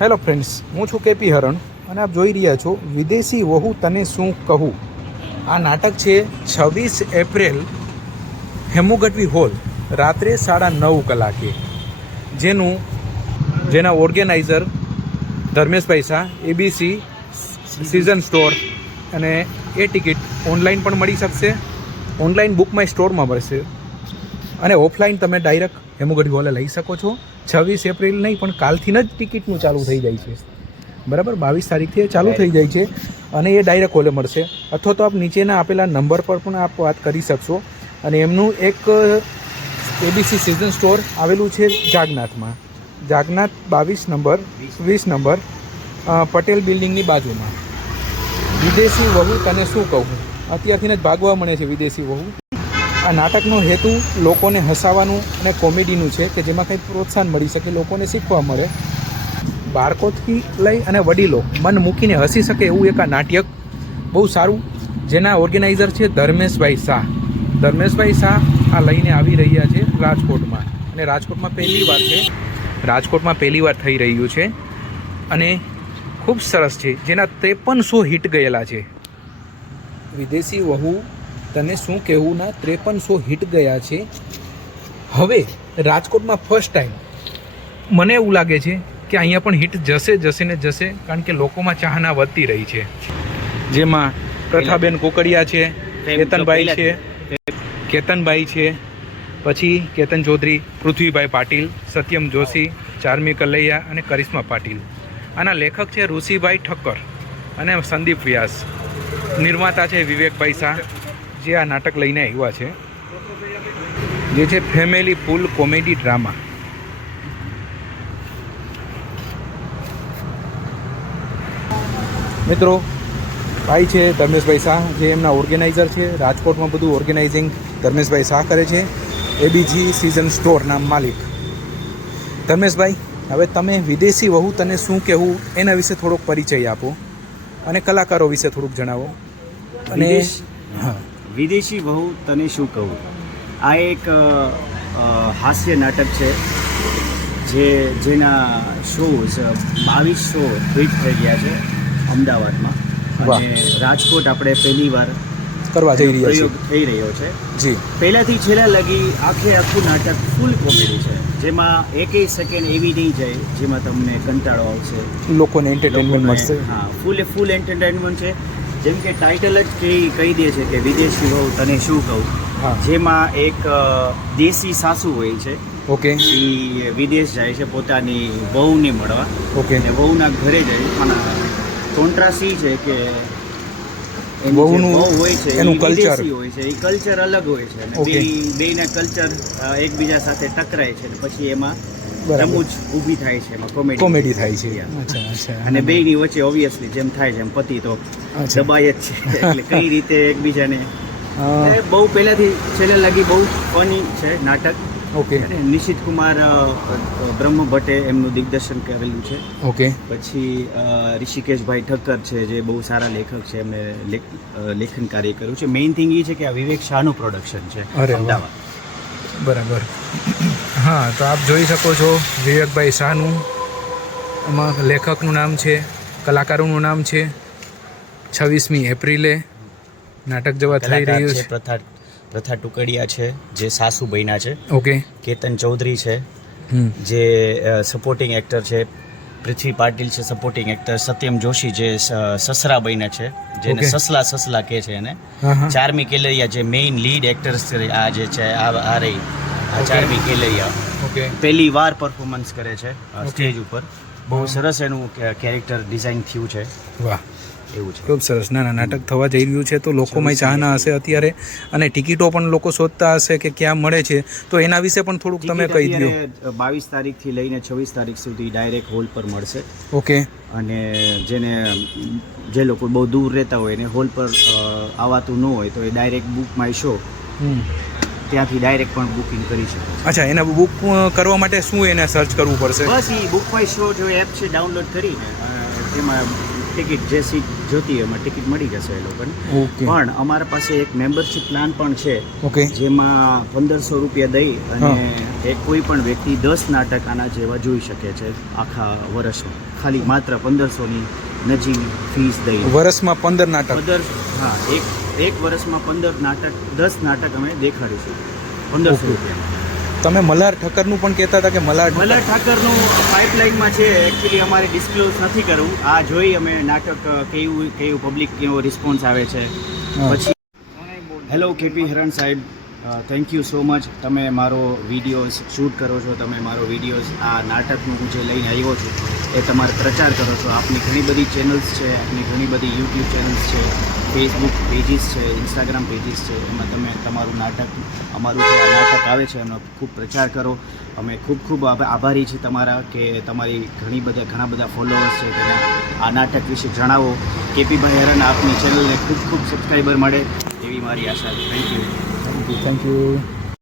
Hello friends, હું છું KP હરણ અને આપ જોઈ રહ્યા છો વિદેશી વહુ તને શું કહું. આ નાટક છે 26 એપ્રિલ હેમુ ગઢવી હોલ રાત્રે 9:30 કલાકે, જેના organiser Dharmeshbhai Shah, ABC season store. અને એ ટિકિટ ઓનલાઈન પણ મળી શકશે, ઓનલાઈન બુક માય સ્ટોરમાં મળશે અને ઓફલાઈન તમે ડાયરેક્ટ હેમુ ગઢવી હોલે લઈ શકો છો. 26 એપ્રિલ નહીં પણ કાલથી જ ટિકિટનું ચાલુ થઈ જાય છે, બરાબર. 22 તારીખથી ચાલુ થઈ જાય છે અને એ ડાયરેક્ટ હોલે મળશે. અથવા તો આપ નીચેના આપેલા નંબર પર પણ આપ વાત કરી શકશો. અને એમનું એક એબીસી સિઝન સ્ટોર આવેલું છે જાગનાથમાં, જાગનાથ 20 નંબર પટેલ બિલ્ડિંગની બાજુમાં. વિદેશી વહુ તને શું કહું, અત્યારથી જ ભાગવા મળે છે વિદેશી વહુ. આ નાટકનો હેતુ લોકોને હસાવવાનું અને કોમેડીનું છે કે જેમાં કંઈ પ્રોત્સાહન મળી શકે, લોકોને શીખવા મળે. બાળકોથી લઈ અને વડીલો મન મૂકીને હસી શકે એવું એક આ નાટક બહુ સારું, જેના ઓર્ગેનાઇઝર છે ધર્મેશભાઈ શાહ. ધર્મેશભાઈ શાહ આ લઈને આવી રહ્યા છે રાજકોટમાં, અને રાજકોટમાં પહેલી વાર થઈ રહ્યું છે અને ખૂબ સરસ છે. જેના 53 શો હિટ ગયેલા છે. વિદેશી વહુ તને શું કહેવું ના 53 શો હિટ ગયા છે. હવે રાજકોટમાં ફર્સ્ટ ટાઈમ મને એવું લાગે છે કે અહીંયા પણ હિટ જશે, કારણ કે લોકોમાં ચાહના વધતી રહી છે. જેમાં પ્રથાબેન કોકડિયા છે, કેતનભાઈ છે, પછી કેતન ચૌધરી, પૃથ્વીભાઈ પાટીલ, સત્યમ જોશી, ચાર્મી કલૈયા અને કરિશ્મા પાટીલ. આના લેખક છે ઋષિભાઈ ઠક્કર અને સંદીપ વ્યાસ. નિર્માતા છે વિવેકભાઈ શાહ, જે આ નાટક લઈને આવ્યા છે, જે છે ફેમિલી ફૂલ કોમેડી ડ્રામા. મિત્રો, ભાઈ છે ધર્મેશભાઈ શાહ, જે એમના ઓર્ગેનાઇઝર છે. રાજકોટમાં બધું ઓર્ગેનાઇઝિંગ ધર્મેશભાઈ શાહ કરે છે. એબીજી સિઝન સ્ટોરના માલિક ધર્મેશભાઈ, હવે તમે વિદેશી વહુ તને શું કહેવું એના વિશે થોડોક પરિચય આપો અને કલાકારો વિશે થોડુંક જણાવો. અને વિદેશી વહુ તને શું કહું આ એક હાસ્ય નાટક છે, જેના શોઝ 22 શો હિટ થઈ ગયા છે અમદાવાદમાં. અને રાજકોટ આપણે પહેલી વાર કરવા જઈ રહ્યા છીએ, થઈ રહ્યો છે જી. પહેલાથી છેલ્લા લગી આખું નાટક ફૂલ કોમેડી છે, જેમાં એકેય સેકન્ડ એવી નહીં જાય જેમાં તમને કંટાળો આવશે, લોકોને એન્ટરટેનમેન્ટ મળશે. હા, ફૂલ એન્ટરટેનમેન્ટ છે. જેમ કે ટાઇટલ જ કહી દે છે કે વિદેશી વહુ તને શું કહું. જેમાં એક દેશી સાસુ હોય છે, ઓકે, એ વિદેશ જાય છે પોતાની વહુને મળવા. ઓકે, અને વહુના ઘરે જાય, પણ કોન્ટ્રાસ્ટ છે કે વહુનું હોય છે એનું કલ્ચર હોય છે, એ કલ્ચર અલગ હોય છે, અને બેયના કલ્ચર એકબીજા સાથે ટકરાય છે, પછી એમાં રમૂજ ઊભી થાય છે, એમાં કોમેડી થાય છે. અને બેયની વચ્ચે ઓબ્વિયસલી જેમ થાય છે એમ પતિ તો દબાય જ છે, એટલે કઈ રીતે એકબીજાને બહુ પહેલાથી છેલ્લે લાગી બહુ ફની છે નાટક. ઓકે, નિશિત કુમાર બ્રહ્મ ભટ્ટે એમનું દિગ્દર્શન કરેલું છે. ઓકે, પછી ઋષિકેશભાઈ ઠક્કર છે, જે બહુ સારા લેખક છે, એમને લેખન કાર્ય કર્યું છે. મેઇન થિંગ એ છે કે આ વિવેક શાહનું પ્રોડક્શન છે અમદાવાદ. બરાબર. હા, તો આપ જોઈ શકો છો વિવેકભાઈ શાહનું, એમાં લેખકનું નામ છે, કલાકારોનું નામ છે. 26મી એપ્રિલે નાટક જવા થઈ રહ્યું છે. પ્રથા ટુકડિયા છે, જે સાસુ બન્યા છે. ઓકે, કેતન ચૌધરી છે, જે સપોર્ટિંગ એક્ટર છે. પૃથ્વી પાટીલ છે, સપોર્ટિંગ એક્ટર. સત્યમ જોશી, જે સસરા બન્યા છે, જેને સસલા કહે છે એને. ચાર્મી કેલરિયા, જે મેઇન લીડ એક્ટર્સ આ જે છે આ રહી ચાર્મી કેલરિયા. ઓકે, પહેલી વાર પરફોર્મન્સ કરે છે સ્ટેજ ઉપર. બહુ સરસ એનું કેરેક્ટર ડિઝાઇન થયું છે. વાહ, એવું છે, ખૂબ સરસ. ના નાટક થવા જઈ રહ્યું છે, તો લોકોમાં ચાહના હશે અત્યારે, અને ટિકિટો પણ લોકો શોધતા હશે કે ક્યાં મળે છે, તો એના વિશે પણ થોડુંક તમે કહી દો. 22 તારીખથી લઈને 26 તારીખ સુધી ડાયરેક્ટ હોલ પર મળશે. ઓકે, અને જે લોકો બહુ દૂર રહેતા હોય એને હોલ પર આવવાતું ન હોય તો એ ડાયરેક્ટ બુક માય શો ત્યાંથી ડાયરેક્ટ પણ બુકિંગ કરી શકે. અચ્છા, એને બુક કરવા માટે શું એને સર્ચ કરવું પડશે? બસ એ બુક માય શો જો એપ છે ડાઉનલોડ કરીને તેમાં ટિકિટ જે સીટ જોતી હોય એમાં ટિકિટ મળી જશે એ લોકોને. ઓકે પણ અમારા પાસે એક મેમ્બરશિપ પ્લાન પણ છે, ઓકે જેમાં 1500 રૂપિયા દઈ અને એક કોઈ પણ વ્યક્તિ 10 નાટક આના જેવા જોઈ શકે છે આખા વર્ષમાં, ખાલી માત્ર 1500ની નજીવી ફીસ દઈ. વર્ષમાં 15 નાટક? હા, એક વર્ષમાં 15 નાટક, 10 નાટક અમે દેખાડીશું 1500 રૂપિયા. તમે મલ્હાર ઠક્કરનું પણ કહેતા હતા કે મલ્હાર ઠક્કરનું પાઇપલાઇનમાં છે, એકચ્યુઅલી અમારે ડિસ્ક્લોઝ નથી કરવું. આ જોઈ અમે નાટક કેવું પબ્લિક કેવો રિસ્પોન્સ આવે છે. પછી હેલો કેપી હેરણ સાહેબ, થેન્ક યુ સો મચ. તમે મારો વિડીયોઝ શૂટ કરો છો, તમે મારો વિડીયોઝ આ નાટકનું હું જે લઈને આવ્યો છું એ તમારે પ્રચાર કરો છો. આપની ઘણી બધી ચેનલ્સ છે, આપની ઘણી બધી યુટ્યુબ ચેનલ્સ છે, ફેસબુક પેજીસ છે, ઇન્સ્ટાગ્રામ પેજીસ છે, એમાં તમે તમારું નાટક, અમારું જે આ નાટક આવે છે એનો ખૂબ પ્રચાર કરો. અમે ખૂબ આભારી છીએ તમારા, કે તમારી ઘણા બધા ફોલોઅર્સ છે, તેને આ નાટક વિશે જણાવો. કેપીભાઈ હેરણ આપની ચેનલને ખૂબ સબસ્ક્રાઈબર મળે એવી મારી આશા છે. Thank you. Thank you.